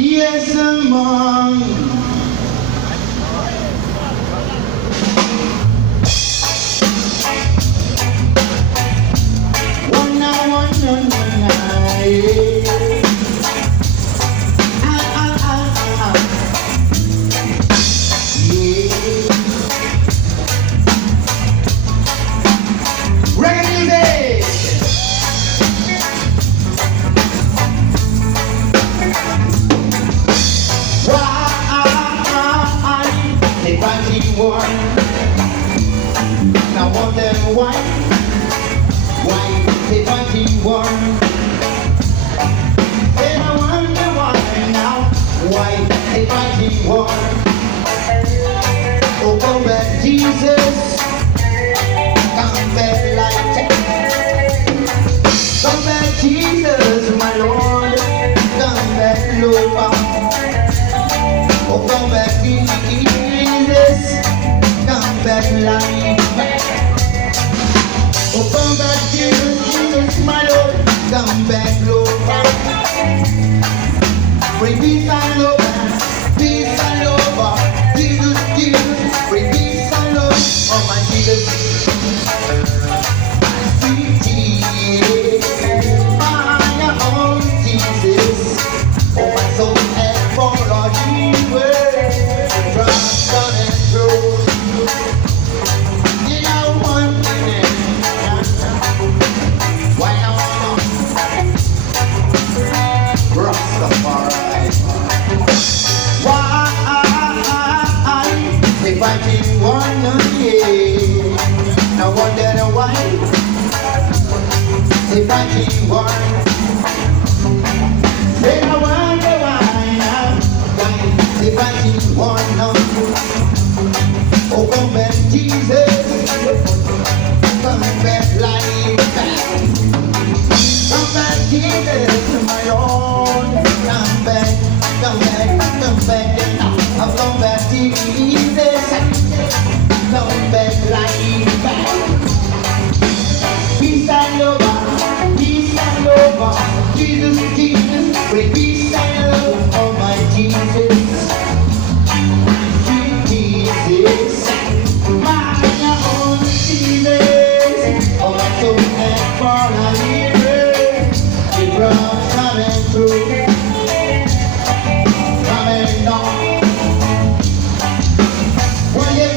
Yes, among. One now, yeah. Now wonder why they fighting war? And I wonder why now, why they fighting war? Oh, come back, Jesus, come back like that. Come back, Jesus, my Lord, come back, Lord. Oh, come back, Jesus, come back like that. Oh, come back, Jesus, my Lord, come back, Lord. Bring peace and love, peace and love, Jesus, Jesus, bring peace and love, oh my Jesus. Sweet Jesus, my own Jesus, oh my soul and for all you were, trust on and true. You know one thing, why not? Rastafari. Why they fighting one day? Now wonder why they fighting one. Say I wonder why they fighting one now. Oh, come back, Jesus, come back like that. Come back, Jesus, my Lord, come back, come back, come back. I'll come back, Jesus, come back like that. Peace and love, Jesus, Jesus, bring peace and love, oh my Jesus. Jesus, my own Jesus, oh my soul and for a year, it runs coming through, coming on. One day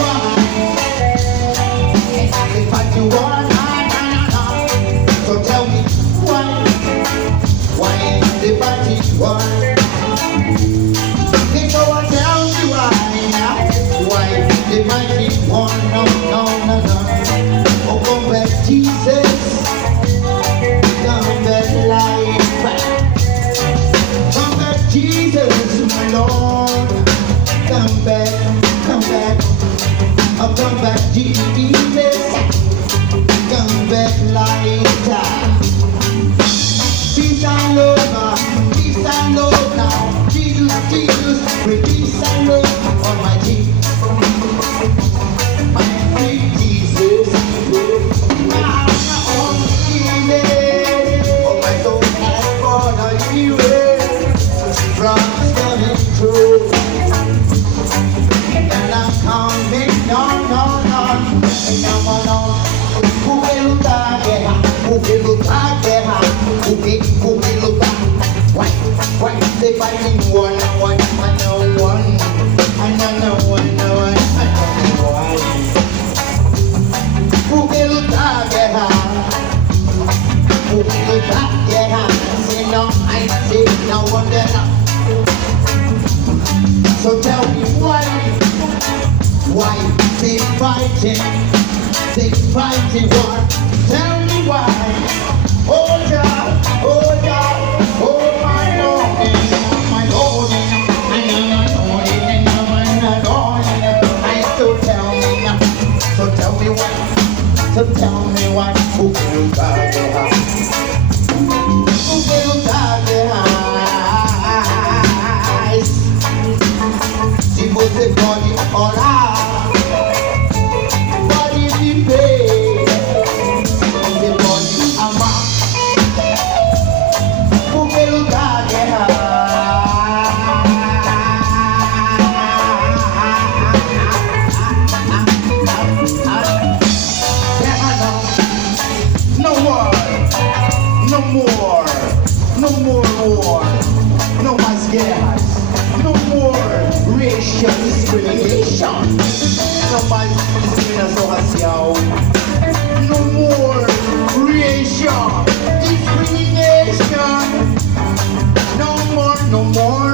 if I do one, so tell me why they fighting one? So I tell you why they fighting one? No. Oh, come back, Jesus, come back like that. Come back, Jesus, my Lord, come back, oh, come back, Jesus, come back like that. Peace and love now, Jesus, bring peace and love, Almighty. My sweet Jesus, my own Jesus, oh my soul has gone on you, from coming through, and I'm coming on. Who will lutar guerra? Who will lutar guerra? Who will lutar? Why they fighting one? I know one. Who will lutar guerra? Who will lutar guerra? Say no, I say no wonder. So tell me why they fighting war? Tell me why. Oh God, oh my Lord, my Lord, tell me why, who will guide the house? Who will guide the house? See what the body all out. Body be paid. The body I'm out. Yes, no more racial discrimination. No mais discriminação racial. No more racial discrimination. No more, no more.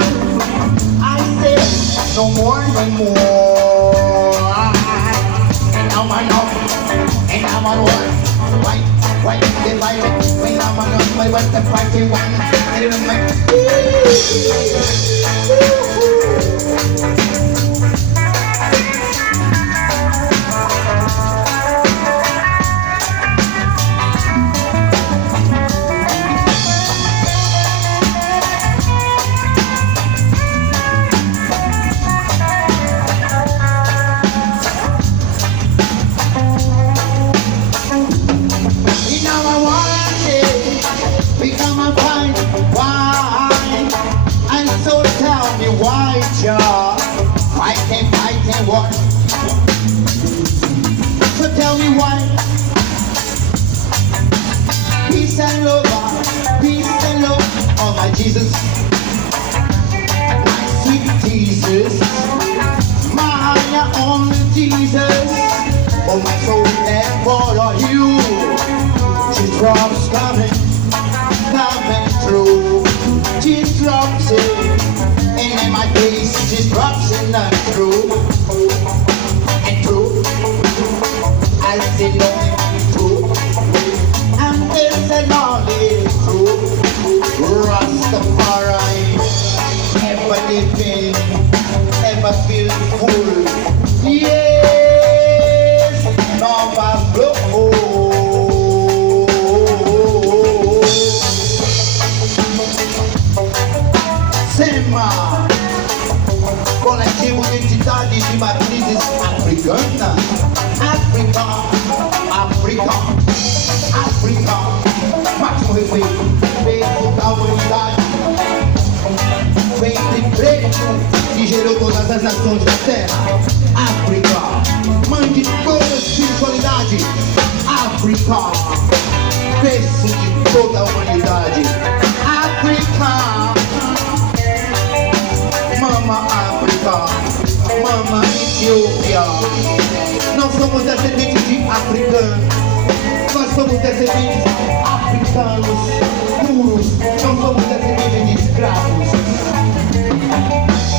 I say no more, no more. And now I know, and now I want. Why they fight it? When I'm on my what the fighting one. I don't fighting what? So tell me why. Peace and love, oh my Jesus, my sweet Jesus, my only Jesus, oh my soul and follow you. Teardrops coming through, teardrops in my face, teardrops in the true, and true, I say no, true, and it's an only true, Rastafari, ever living, ever feel full, yes, never blow. Sema coletivo identidade de matrizes africana. África, África, África, máximo respeito da humanidade. Ventre preto que gerou todas as nações da terra. África, mãe de toda espiritualidade. África, berço de toda a humanidade. África, Mama África, Mama Etiópia. Nós somos descendentes de africanos. Nós somos descendentes africanos puros. Não somos descendentes de escravos.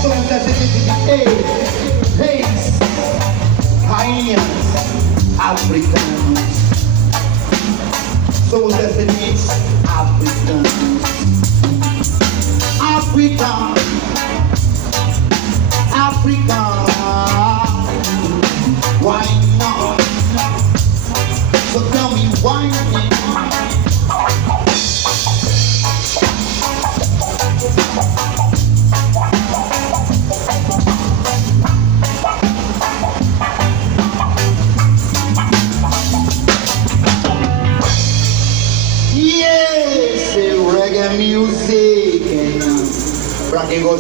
Somos descendentes de reis, rainhas africanos. Somos descendentes africanos. África, Africa, why not? So tell me why not? Yes, reggae music. Pra quem gosta